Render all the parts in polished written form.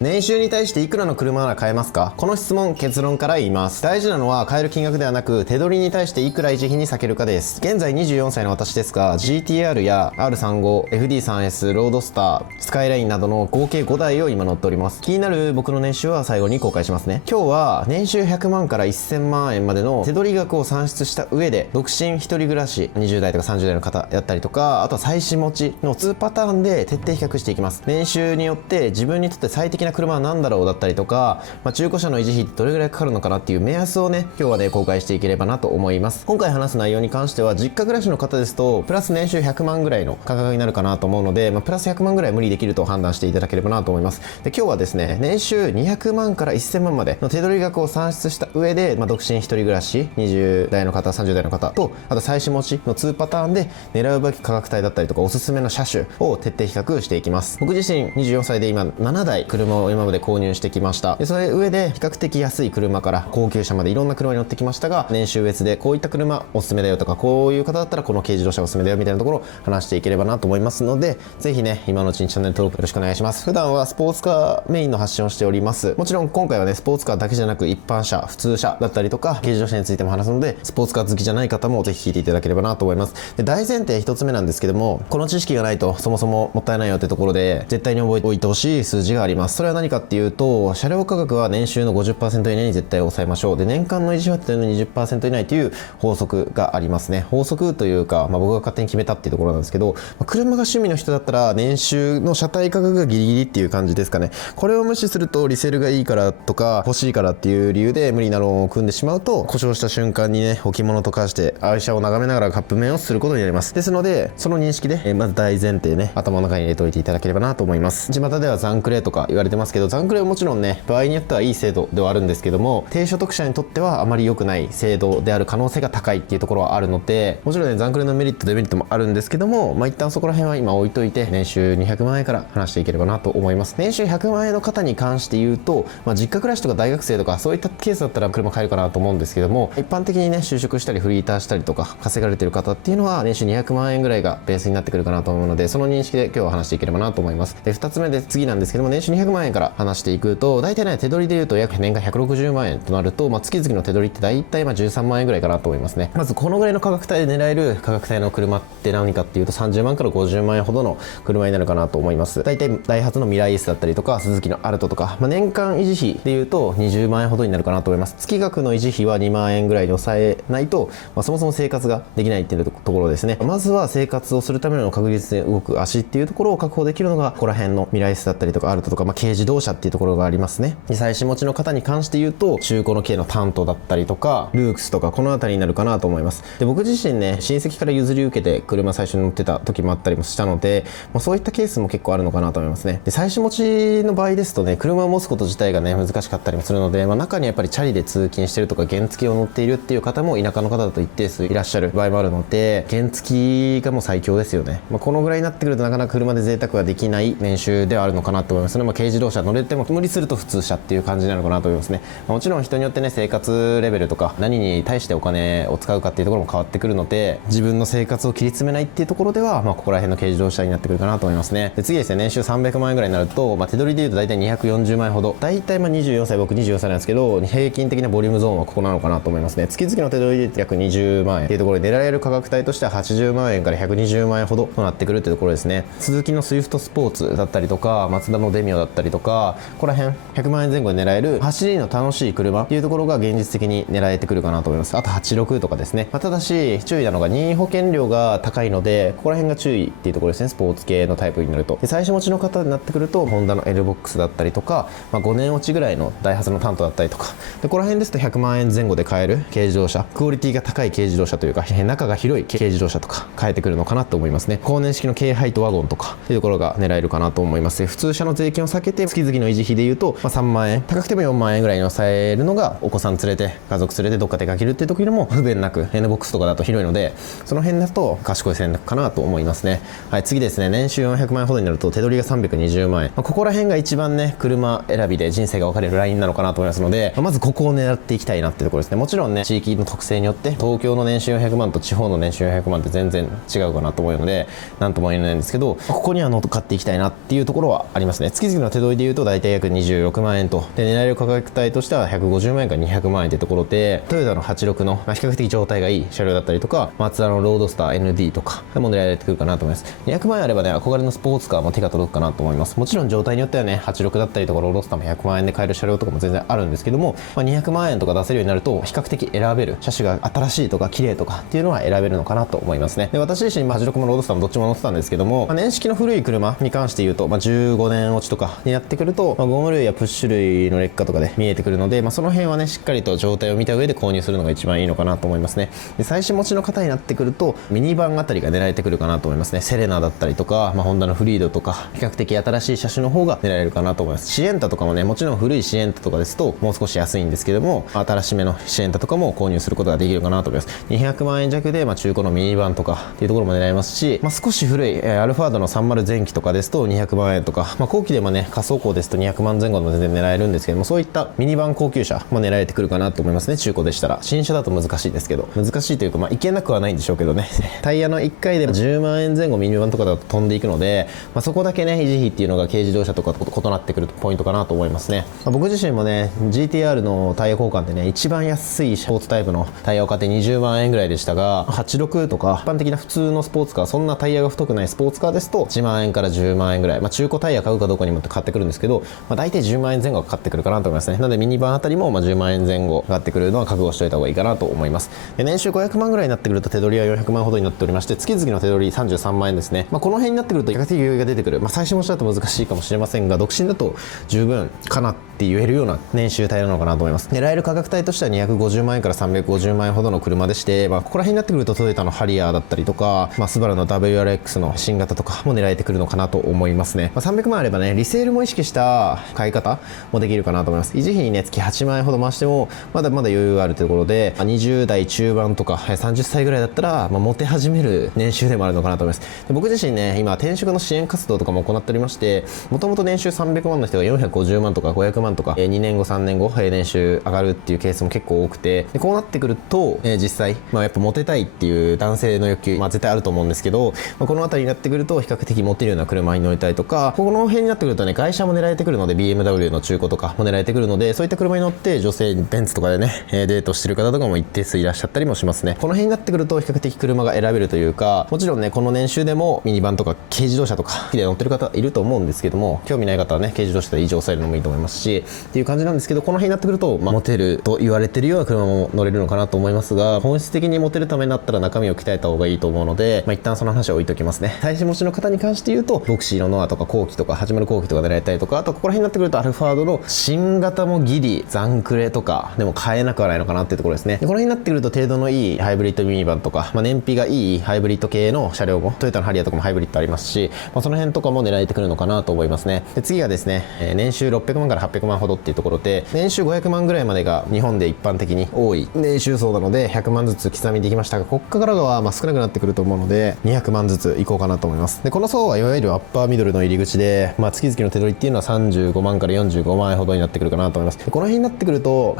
年収に対していくらの車なら買えますか？この質問、結論から言います。大事なのは買える金額ではなく、手取りに対していくら維持費に避けるかです。現在24歳の私ですが、GTR や R35、FD3S、ロードスター、スカイラインなどの合計5台を今乗っております。気になる僕の年収は最後に公開しますね。今日は年収100万から1000万円までの手取り額を算出した上で、独身一人暮らし、20代とか30代の方やったりとか、あとは妻子持ちの2パターンで徹底比較していきます。年収によって自分にとって最適な車は何だろうだったりとか、中古車の維持費ってどれぐらいかかるのかなっていう目安をね、今日はね、公開していければなと思います。今回話す内容に関しては、実家暮らしの方ですと、プラス年収100万ぐらいの価格になるかなと思うので、プラス100万ぐらい無理できると判断していただければなと思います。で、今日はですね、年収200万から1000万までの手取り額を算出した上で、独身一人暮らし、20代の方、30代の方と、あと妻子持ちの2パターンで狙うべき価格帯だったりとか、おすすめの車種を徹底比較していきます。僕自身24歳で今7台車を今まで購入してきました。で、それ上で比較的安い車から高級車までいろんな車に乗ってきましたが、年収別でこういった車おすすめだよとか、こういう方だったらこの軽自動車おすすめだよみたいなところを話していければなと思いますので、ぜひね、今のうちにチャンネル登録よろしくお願いします。普段はスポーツカーメインの発信をしております。もちろん今回はね、スポーツカーだけじゃなく一般車、普通車だったりとか、軽自動車についても話すので、スポーツカー好きじゃない方もぜひ聞いていただければなと思います。で、大前提一つ目なんですけども、この知識がないとそもそももったいないよってところで、絶対に覚えておいてほしい数字があります。それは何かっていうと、車両価格は年収の 50% 以内に絶対抑えましょう。で、年間の維持費は 20% 以内という法則がありますね。法則というか、僕が勝手に決めたっていうところなんですけど、車が趣味の人だったら年収の車体価格がギリギリっていう感じですかね。これを無視するとリセールがいいからとか欲しいからっていう理由で無理なローンを組んでしまうと、故障した瞬間にね、置物とかして愛車を眺めながらカップ麺をすることになります。ですので、その認識で、まず大前提ね、頭の中に入れておいていただければなと思います。巷では残クレとか言われてますけど、残クレはもちろんね、場合によってはいい制度ではあるんですけども、低所得者にとってはあまり良くない制度である可能性が高いっていうところはあるので、もちろんね、残クレのメリットデメリットもあるんですけども、一旦そこら辺は今置いといて、年収200万円から話していければなと思います。年収100万円の方に関して言うと、実家暮らしとか大学生とかそういったケースだったら車買えるかなと思うんですけども、一般的にね、就職したりフリーターしたりとか稼がれてる方っていうのは年収200万円ぐらいがベースになってくるかなと思うので、その認識で今日は話していければなと思います。で、2つ目で次なんですけども、年収200万円から話していくと、大体ね、手取りで言うと約年間160万円となると、月々の手取りって大体13万円ぐらいかなと思いますね。まずこのぐらいの価格帯で狙える価格帯の車って何かっていうと、30万から50万円ほどの車になるかなと思います。大体ダイハツのミライエースだったりとか、スズキのアルトとか、年間維持費で言うと20万円ほどになるかなと思います。月額の維持費は2万円ぐらいに抑えないと、そもそも生活ができないっていうところですね。まずは生活をするための確実に動く足っていうところを確保できるのが、ここら辺のミライエースだったりとかアルトとか、軽自動車っていうところがありますね。で、妻子持ちの方に関して言うと、中古の軽のタントだったりとか、ルークスとか、この辺りになるかなと思います。で、僕自身ね、親戚から譲り受けて車最初に乗ってた時もあったりもしたので、そういったケースも結構あるのかなと思いますね。で、妻子持ちの場合ですとね、車を持つこと自体がね、難しかったりもするので、中にやっぱりチャリで通勤してるとか、原付を乗っているっていう方も田舎の方だと一定数いらっしゃる場合もあるので、原付がもう最強ですよね。このぐらいになってくるとなかなか車で贅沢ができない年収ではあるのかなと思いますね。軽自動車乗れても無理すると普通車っていう感じになるのかなと思いますね。もちろん人によってね、生活レベルとか何に対してお金を使うかっていうところも変わってくるので、自分の生活を切り詰めないっていうところでは、ここら辺の軽自動車になってくるかなと思いますね。で、次ですね、年収300万円ぐらいになると、手取りでいうと大体240万円ほど、大体24歳、僕24歳なんですけど、平均的なボリュームゾーンはここなのかなと思いますね。月々の手取りで約20万円っていうところで、狙える価格帯としては80万円から120万円ほどとなってくるっていうところですね。スズキのスイフトスポーツだったりとか、マツダのデミオだったりとか、ここら辺100万円前後で狙える走りの楽しい車っていうところが現実的に狙えてくるかなと思います。あと86とかですね。ただし注意なのが任意保険料が高いので、ここら辺が注意っていうところですね。スポーツ系のタイプになると。で、最初持ちの方になってくると、ホンダの L ボックスだったりとか、5年落ちぐらいのダイハツのタントだったりとか、で、ここら辺ですと100万円前後で買える軽自動車、クオリティが高い軽自動車というか、中が広い軽自動車とか買えてくるのかなと思いますね。後年式の軽ハイトワゴンとかっていうところが狙えるかなと思います。普通車の税金を避けて月々の維持費でいうと、3万円、高くても4万円ぐらいに抑えるのが、お子さん連れて家族連れてどっか出かけるっていう時にも不便なく N ボックスとかだと広いので、その辺だと賢い戦略かなと思いますね。はい、次ですね、年収400万円ほどになると手取りが320万円、ここら辺が一番ね、車選びで人生が分かれるラインなのかなと思いますので、まずここを狙っていきたいなっていうところですね。もちろんね、地域の特性によって東京の年収400万と地方の年収400万って全然違うかなと思うので、なんとも言えないんですけど、ここには乗っかっていきたいなっていうところはありますね。月々の手取取りでいうと大体約26万円と。で、狙える価格帯としては150万円から200万円というところで、トヨタの86の、比較的状態がいい車両だったりとか、マツダのロードスター ND とかでも狙えてくるかなと思います。200万円あればね、憧れのスポーツカーも手が届くかなと思います。もちろん状態によってはね、86だったりとかロードスターも100万円で買える車両とかも全然あるんですけども、200万円とか出せるようになると比較的選べる車種が新しいとか綺麗とかっていうのは選べるのかなと思いますね。で、私自身86もロードスターもどっちも乗ってたんですけども、年式の古い車に関して言うと、15年落ちとかになってくると、ゴム類やプッシュ類の劣化とかで見えてくるので、その辺はね、しっかりと状態を見た上で購入するのが一番いいのかなと思いますね。で、最新持ちの方になってくるとミニバンあたりが狙えてくるかなと思いますね。セレナだったりとか、ホンダのフリードとか比較的新しい車種の方が狙えるかなと思います。シエンタとかもね、もちろん古いシエンタとかですともう少し安いんですけども、新しめのシエンタとかも購入することができるかなと思います。200万円弱で、中古のミニバンとかっていうところも狙えますし、少し古い、アルファードの30前期とかですと200万円とか、後期でもね、仮想高ですと200万前後も全然狙えるんですけども、そういったミニバン高級車も狙えてくるかなと思いますね。中古でしたら。新車だと難しいですけど、難しいというか、いけなくはないんでしょうけどね。タイヤの1回で10万円前後ミニバンとかだと飛んでいくので、そこだけね、維持費っていうのが軽自動車とかと異なってくるポイントかなと思いますね。僕自身もね、GTR のタイヤ交換ってね、一番安いスポーツタイプのタイヤを買って20万円ぐらいでしたが、86とか一般的な普通のスポーツカー、そんなタイヤが太くないスポーツカーですと1万円から10万円ぐらい、中古タイヤ買うかどうかにも買ってくるんですけど、大体10万円前後かかってくるかなと思いますね。なのでミニバンあたりも10万円前後かかってくるのは覚悟しておいた方がいいかなと思います。で、年収500万ぐらいになってくると手取りは400万ほどになっておりまして、月々の手取り33万円ですね。この辺になってくると比較的余裕が出てくる。最初持ちだと難しいかもしれませんが、独身だと十分かなって言えるような年収帯なのかなと思います。狙える価格帯としては250万円から350万円ほどの車でして、ここら辺になってくるとトヨタのハリアーだったりとか、スバルの WRX の新型とかも狙えてくるのかなと思いますね。300万あればね、リセールも意識した買い方もできるかなと思います。維持費にね、月8万円ほど回してもまだまだ余裕があるというところで、20代中盤とか30歳ぐらいだったら、モテ始める年収でもあるのかなと思います。で、僕自身ね、今転職の支援活動とかも行っておりまして、もともと年収300万の人が450万とか500万とか、2年後3年後年収上がるっていうケースも結構多くて、でこうなってくると、実際、やっぱモテたいっていう男性の欲求、絶対あると思うんですけど、この辺りになってくると比較的モテるような車に乗りたいとか、この辺になってくるとね、外車も狙えてくるので BMW の中古とかも狙えてくるので、そういった車に乗って女性ベンツとかでね、デートしてる方とかも一定数いらっしゃったりもしますね。この辺になってくると比較的車が選べるというか、もちろんね、この年収でもミニバンとか軽自動車とかで乗ってる方いると思うんですけども、興味ない方はね、軽自動車で以上抑えるのもいいと思いますしっていう感じなんですけど、この辺になってくると、モテると言われてるような車も乗れるのかなと思いますが、本質的にモテるためになったら中身を鍛えた方がいいと思うので、一旦その話は置いておきますね。最新持ちの方に関して言うと、ボクシーのノアとか後期とか始まる後期とか狙いたいとか、あとここら辺になってくるとアルファードの新型もギリザンクレとかでも買えなくはないのかなっていうところですね。でこの辺になってくると程度のいいハイブリッドミニバンとか、燃費がいいハイブリッド系の車両もトヨタのハリアーとかもハイブリッドありますし、その辺とかも狙えてくるのかなと思いますね。で次がですね、年収600万から800万ほどっていうところで、年収500万ぐらいまでが日本で一般的に多い年収層なので100万ずつ刻みできましたが、ここからは少なくなってくると思うので200万ずついこうかなと思います。でこの層はいわゆるアッパーミドルの入り口で、月々の手取りっていうのは35万から45万円ほどになってくるかなと思います。でこの辺になってくると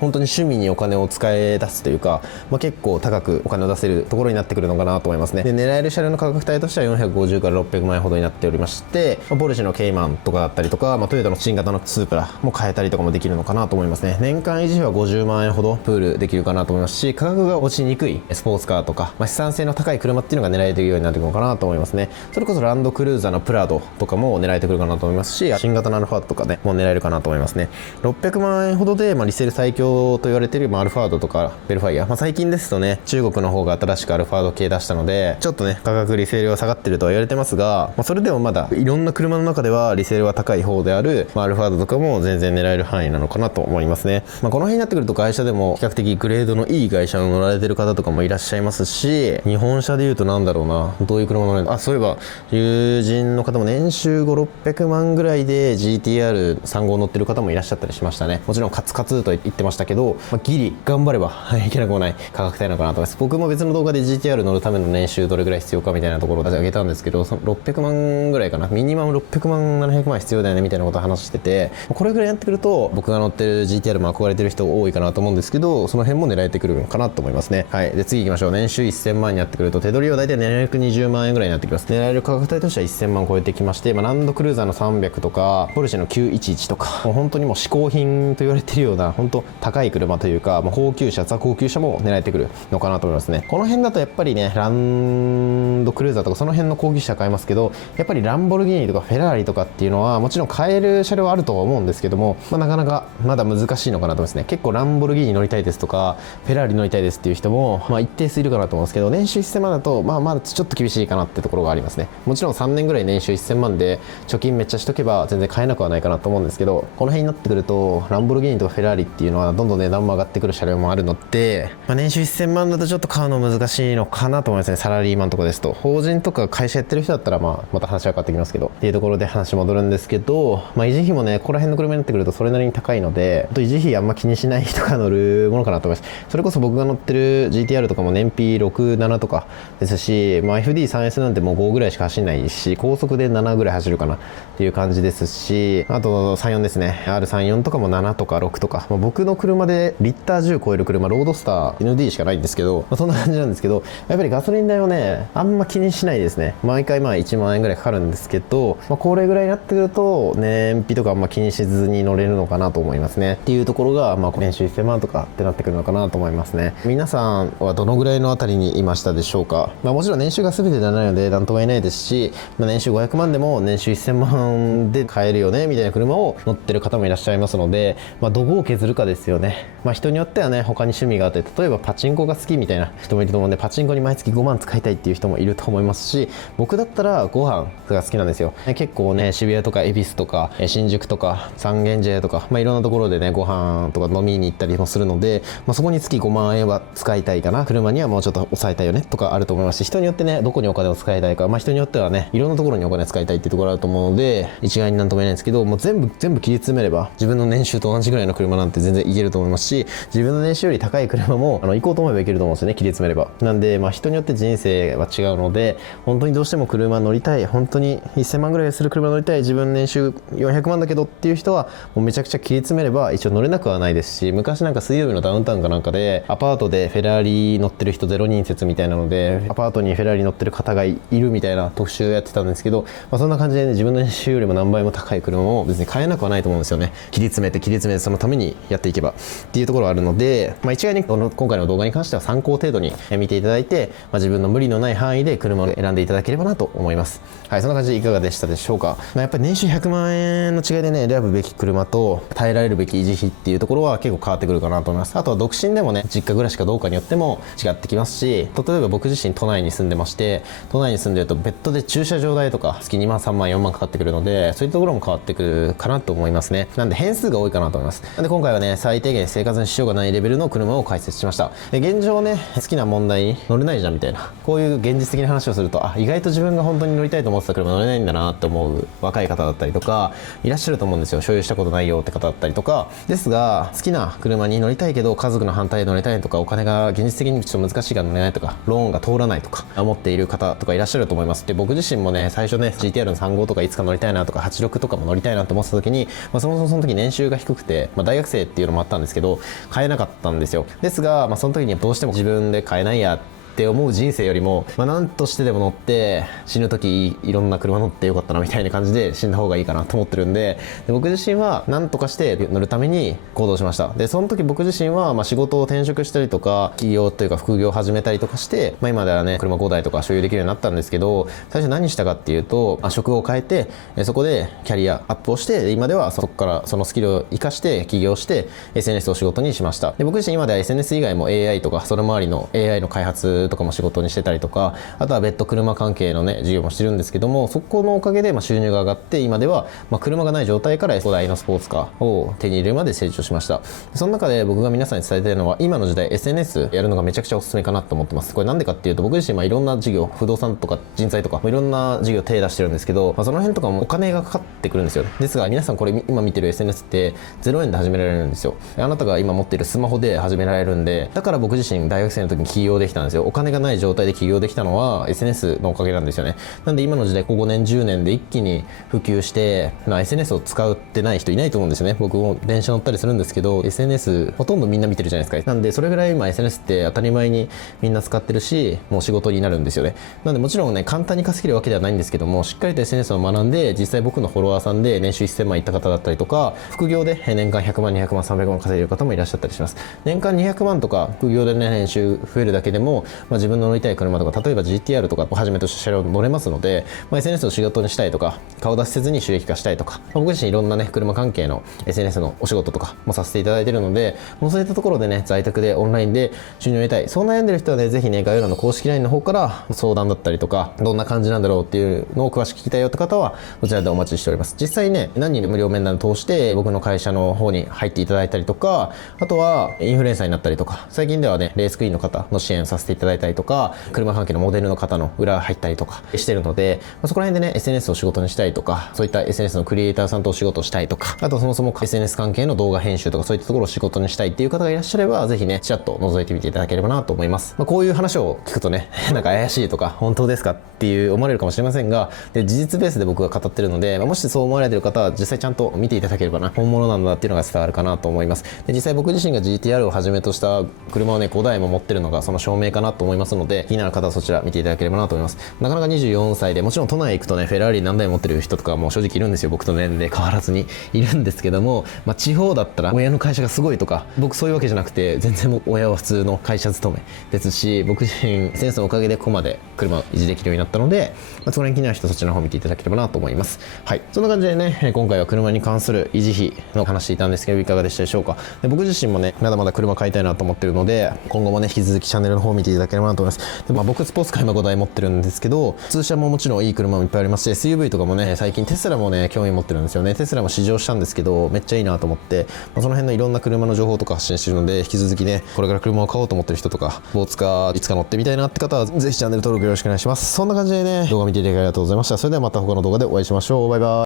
本当に趣味にお金を使い出すというか、結構高くお金を出せるところになってくるのかなと思いますね。で狙える車両の価格帯としては450から600万円ほどになっておりまして、ポルシェのケイマンとかだったりとか、トヨタの新型のスープラも買えたりとかもできるのかなと思いますね。年間維持費は50万円ほどプールできるかなと思いますし、価格が落ちにくいスポーツカーとか、資産性の高い車っていうのが狙えているようになってくるのかなと思いますね。それこそランドクルーザーのプラドとかも狙えてくるかなと思いますし、新型のアルファードとかねもう狙えるかなと思いますね。600万円ほどで、リセール最強と言われている、アルファードとかベルファイア、最近ですとね中国の方が新しくアルファード系出したので、ちょっとね価格リセールは下がってるとは言われてますが、それでもまだいろんな車の中ではリセールは高い方である、アルファードとかも全然狙える範囲なのかなと思いますね。この辺になってくると会社でも比較的グレードのいい会社を乗られてる方とかもいらっしゃいますし、日本車でいうとなんだろうな、どういう車乗れるの、そういえば友人の方も年収5、600万ぐらいで GTR35 乗ってる方もいらっしゃったりしましたね。もちろんカツカツと言ってましたけど、ギリ頑張ればいけなくもない価格帯なのかなと思います。僕も別の動画で GTR 乗るための年収どれぐらい必要かみたいなところを上げたんですけど、その600万ぐらいかな、ミニマム600万700万必要だよねみたいなことを話してて、ここれぐらいやってくると僕が乗ってる GTR も憧れてる人多いかなと思うんですけど、その辺も狙えてくるのかなと思いますね。はい。で次行きましょう。年収1000万になってくると手取りは大体720万円ぐらいになってきます。狙える価格帯としては1000万超えてきまして、ランドクルーザーの300とかポルシェの911とか、もう本当にもう嗜好品と言われてるような本当高い車というか、高級車、ザ高級車も狙えてくるのかなと思いますね。この辺だとやっぱりね、ランドクルーザーとかその辺の高級車買いますけど、やっぱりランボルギーニとかフェラーリとかっていうのはもちろん買える車両はあるとは思うんですけども、なかなかまだ難しいのかなと思いますね。結構ランボルギーニ乗りたいですとかフェラーリ乗りたいですっていう人も一定数いるかなと思うんですけど、年収1000万だとまだちょっと厳しいかなってところがありますね。もちろん3年ぐらい年収1000万で貯金めっちゃしとけば全然買えなくはないかなと思うんですけど、この辺になってくるとランボルギーニとかフェラーリっていうのはどんどん値段も上がってくる車両もあるので、年収1000万だとちょっと買うの難しいのかなと思いますね。サラリーマンとかですと。法人とか会社やってる人だったらまた話は変わってきますけどっていうところで話戻るんですけど、維持費もねここら辺の車になってくるとそれなりに高いので、維持費あんま気にしない人が乗るものかなと思います。それこそ僕が乗ってる GTR とかも燃費6、7とかですし、FD3S なんてもう5ぐらいしか走んないし、高速で7ぐらい走るかなっていう感じですし、あと34ですね。R34 とかも7とか6とか、僕の車でリッター10超える車ロードスター ND しかないんですけど、そんな感じなんですけど、やっぱりガソリン代をねあんま気にしないですね。毎回1万円ぐらいかかるんですけど、これぐらいになってくると燃費とかあんま気にしずに乗れるのかなと思いますね。っていうところが年収1000万とかってなってくるのかなと思いますね。皆さんはどのぐらいのあたりにいましたでしょうか。もちろん年収が全てではないので何とも言えないですし、年収500万でも年収1000万で買えるよねみたいな車を乗ってる方もいらっしゃいますので、どこを削るかですよね。人によってはね他に趣味があって、例えばパチンコが好きみたいな人もいると思うんで、パチンコに毎月5万使いたいっていう人もいると思いますし、僕だったらご飯が好きなんですよ。結構ね渋谷とか恵比寿とか新宿とか三軒茶屋とか、いろんなところでねご飯とか飲みに行ったりもするので、そこに月5万円は使いたいかな、車にはもうちょっと抑えたいよねとかあると思いますし、人によってねどこにお金を使いたいか、人によってはねいろんなところにお金を使いたいっていうところあると思うので、一概になんとも言えないんですけど、もう全部切り詰めれば自分の年収と同じぐらいの車なんて全然いけると思いますし、自分の年収より高い車も行こうと思えばいけると思うんですよね、切り詰めれば。なんで人によって人生は違うので、本当にどうしても車乗りたい、本当に1000万ぐらいする車乗りたい、自分年収400万だけどっていう人はもうめちゃくちゃ切り詰めれば一応乗れなくはないですし、昔なんか水曜日のダウンタウンかなんかでアパートでフェラーリ乗ってる人0人説みたいなので、アパートにフェラーリ乗ってる方がいるみたいな特集をやってたんですけど、そんな感じでね自分の年収よりも何倍も高い車も別に買えなくはないと思うんですよね。切り詰めてそのためにやっていけばっていうところがあるので、一概に今回の動画に関しては参考程度に見ていただいて、自分の無理のない範囲で車を選んでいただければなと思います。はい、そんな感じでいかがでしたでしょうか。やっぱり年収100万円の違いでね選ぶべき車と耐えられるべき維持費っていうところは結構変わってくるかなと思います。あとは独身でもね実家暮らしかどうかによっても違ってきますし、例えば僕自身都内に住んでまして、都内に住んでると別途で駐車場代とか月2万3万4万かかってくるので、そういったところも変わってくるかなと思いますね。なんで変数が多いかなと思います。なんで今回はね最低限生活に支障がないレベルの車を解説しました。で現状ね好きな問題に乗れないじゃんみたいな、こういう現実的な話をすると、意外と自分が本当に乗りたいと思ってた車乗れないんだなって思う若い方だったりとかいらっしゃると思うんですよ。所有したことないよって方だったりとかですが、好きな車に乗りたいけど家族の反対で乗りたいとか、お金が現実的にちょっと難しいから乗れないとか、ローンが通らないとか思っている方とかいらっしゃると思います。で僕自身もね最初ね GTR の35とかいつか乗りたいなとか86とかも乗りたいなと思ってた時に、そもそもその時年収が低くて、大学生っていうのもあったんですけど買えなかったんですよ。ですが、その時にどうしても自分で買えないやって思う人生よりも、何としてでも乗って死ぬ時いろんな車乗ってよかったなみたいな感じで死んだ方がいいかなと思ってるんで、僕自身は何とかして乗るために行動しました。でその時僕自身は仕事を転職したりとか起業というか副業を始めたりとかして、今ではね車5台とか所有できるようになったんですけど、最初何したかっていうと、職を変えてそこでキャリアアップをして、今ではそこからそのスキルを生かして起業して SNS を仕事にしました。で僕自身今では SNS 以外も AI とかその周りの AI の開発とかも仕事にしてたりとか、あとは別途車関係のね事業もしてるんですけども、そこのおかげで収入が上がって、今では車がない状態から5台のスポーツカーを手に入れるまで成長しました。その中で僕が皆さんに伝えたいのは、今の時代 SNS やるのがめちゃくちゃおすすめかなと思ってます。これなんでかっていうと、僕自身いろんな事業、不動産とか人材とかいろんな事業手出してるんですけど、その辺とかもお金がかかってくるんですよね。ですが皆さんこれ今見てる SNS って0円で始められるんですよ。あなたが今持っているスマホで始められるんで、だから僕自身大学生の時に起業できたんですよ。お金がない状態で起業できたのは SNS のおかげなんですよね。なんで今の時代ここ5年10年で一気に普及して、SNS を使ってない人いないと思うんですよね。僕も電車乗ったりするんですけど SNS ほとんどみんな見てるじゃないですか。なんでそれぐらい今 SNS って当たり前にみんな使ってるし、もう仕事になるんですよね。なんでもちろんね、簡単に稼げるわけではないんですけども、しっかりと SNS を学んで、実際僕のフォロワーさんで年収1000万いった方だったりとか、副業で年間100万200万300万稼いでる方もいらっしゃったりします。年間200万とか副業でね、年収増えるだけでも、自分の乗りたい車とか、例えば GTR とかをはじめとした車両乗れますので、SNS を仕事にしたいとか、顔出しせずに収益化したいとか、僕自身いろんなね、車関係の SNS のお仕事とかもさせていただいているので、もうそういったところでね、在宅でオンラインで収入を得たい、そう悩んでる人はね、ぜひね、概要欄の公式 LINE の方から相談だったりとか、どんな感じなんだろうっていうのを詳しく聞きたいよって方は、こちらでお待ちしております。実際ね、何人で無料面談を通して僕の会社の方に入っていただいたりとか、あとはインフルエンサーになったりとか、最近ではね、レースクイーンの方の支援をさせていただいたりとか、車関係のモデルの方の裏入ったりとかしてるので、そこら辺でね、SNS を仕事にしたいとか、そういった SNS のクリエイターさんとお仕事をしたいとか、あとそもそも SNS 関係の動画編集とかそういったところを仕事にしたいっていう方がいらっしゃれば、ぜひね、ちらっと覗いてみていただければなと思います。こういう話を聞くとね、なんか怪しいとか、本当ですかっていう思われるかもしれませんが、で事実ベースで僕が語ってるので、もしそう思われてる方は実際ちゃんと見ていただければな、本物なんだっていうのが伝わるかなと思います。で実際僕自身が GTR をはじめとした車をね、5台も持ってるのがその証明かなと思いますので、気になる方はそちら見ていただければなと思います。なかなか24歳で、もちろん都内行くとね、フェラーリ何台持ってる人とかも正直いるんですよ。僕と年齢変わらずにいるんですけども、地方だったら親の会社がすごいとか、僕そういうわけじゃなくて、全然親は普通の会社勤めですし、僕自身センスのおかげでここまで車を維持できるようになったので、それに気になる人はそちらの方を見ていただければなと思います。はい、そんな感じでね、今回は車に関する維持費の話していたんですけど、いかがでしたでしょうか。で僕自身もね、まだまだ車買いたいなと思ってるので、今後もね、引き続きチャンネルの方を見ていただければなと思います。で僕スポーツカー今5台持ってるんですけど、通車ももちろんいい車もいっぱいありますし、 SUV とかもね、最近テスラもね、興味持ってるんですよね。テスラも試乗したんですけど、めっちゃいいなと思って、その辺のいろんな車の情報とか発信してるので、引き続きね、これから車を買おうと思ってる人とか、スポーツカーいつか乗ってみたいなって方はぜひチャンネル登録よろしくお願いします。そんな感じでね、動画見ていただきありがとうございました。それではまた他の動画でお会いしましょう。バイバイ。